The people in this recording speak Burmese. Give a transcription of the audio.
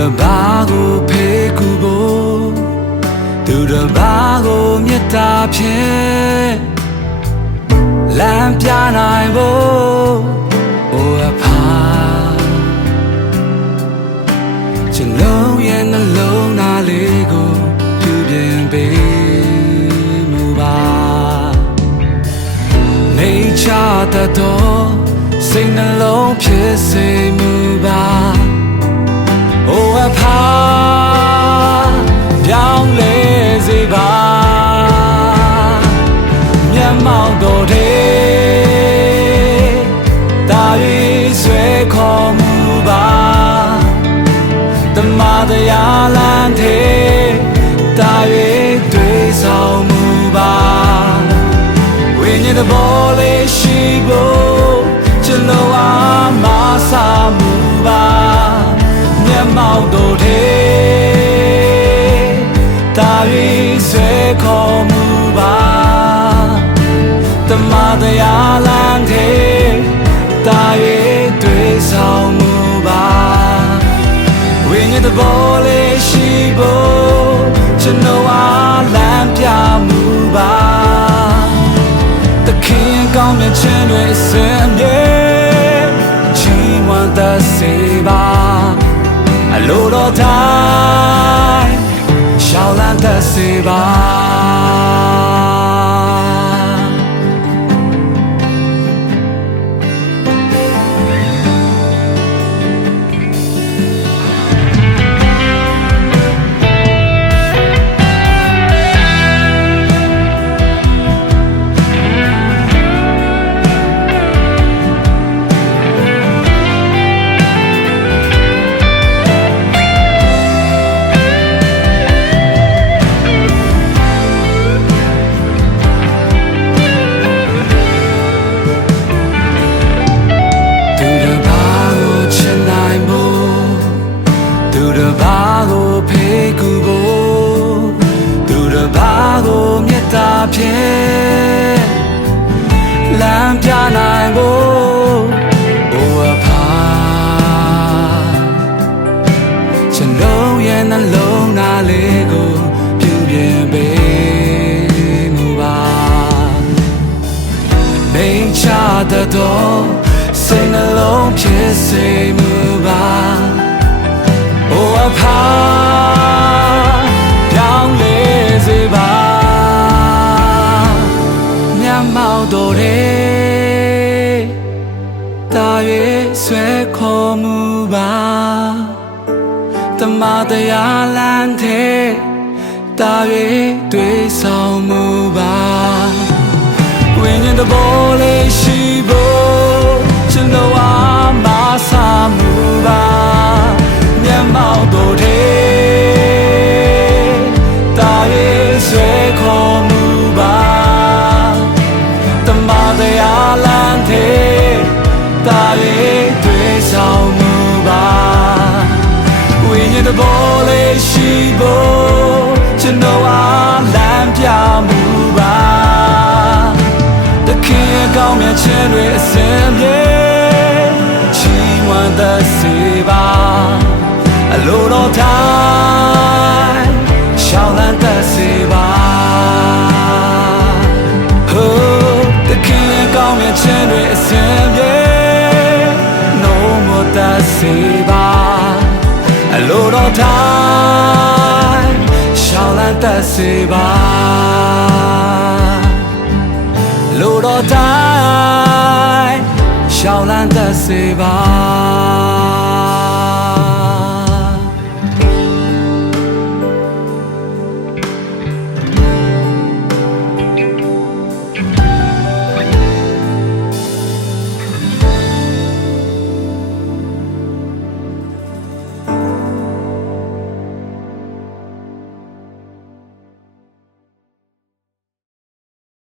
တစ်ပါးကိုဖေးကူဖို့သူတစ်ပါးကိုမေတ္တာဖြင့်လမ်းပြနိုင်ဖို့အိုအဖာကျွန်လုံးရဲ့နှလုံးသားလေးကိုပြုပြင်ပေးမှုပါနေချတတ်တော့စိတ်နှလုံးဖြစ်စေမှုပါအိုအ ဖာပြောင်းလဲစေပါမျက်မှောက်တော်တဲ့တာရီဆွဲခေါ်မှုပါတမတရားလမ်းတဲ့တာရီတွေးဆောင်မှုပါဝိညာဉ်သဘောလေးရှိဖို့ကျွန်တော်အားမဆာမှု မျက်မှောက်တို့တဲ့တာရီဆွဲခေါ်မှုပါတမတရားလမ်းတဲ့တာရီတွေးဆောင်မှုပါဝိညာဉ်သဘောလေးရှိဖို့ကျွန်တော်အားလမ်းပြမှုပါတခင်ကောင်းမြတ်ခြင်းတွေအစင်အမြဲချီးမွမ်းတတ်စေပါအ လိုတော်တိုင်းရှောင်းလန်းတတ်စေပါ ဖြင့်လမ်းပြနိုင်ဖို့အိုအဖာကျွန်လုံးရဲ့နှလုံးသားလေးကိုပြုပြင်ပေးမှုပါမိန်ချတတ်တော့စိတ်နှလုံးဖြစ်စေမှုပါ ဆွဲခေါ်မှုပါတမတရားလမ်းတဲ့တာ၍တွေးဆောင်မှုပါဝိညာဉ်တဘောလေးရှိဖို့ ဝိညာဉ်တ အလိုတော်တိုင်းရှောင်းလန်းတတ်စေပါလိုတော်တိုင်းရှောင်းလန်းသက်စေပါ